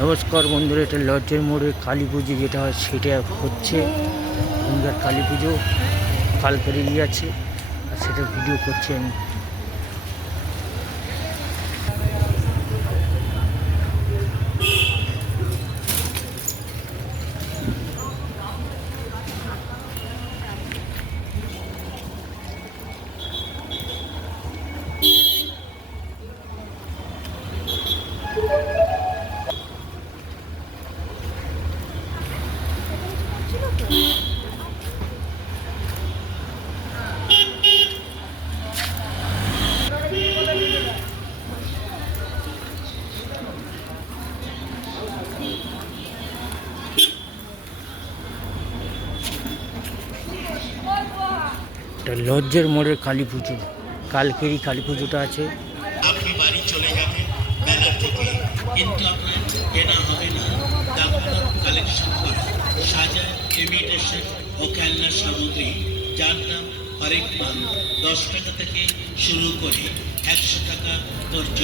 নমস্কার বন্ধুরা, এটা লজ্জের মোড়ে কালী পুজো যেটা হয় সেটা হচ্ছে। সুন্দর কালী পুজো কালকে আছে, আর সেটা ভিডিও করছি আমি। এটা লজ্জের মোড়ের কালী পুজো, কালকেরই কালী পুজোটা আছে। আপনি বাড়ি চলে যাবেন মেলার থেকে, কিন্তু আপনার কেনা হবে না। দামোদর কালেকশন করা সাজা ইমিটেশন ও খেলনার সামগ্রী, যার দাম হরেক মাল 10 টাকা থেকে শুরু করে 100 টাকা পর্যন্ত।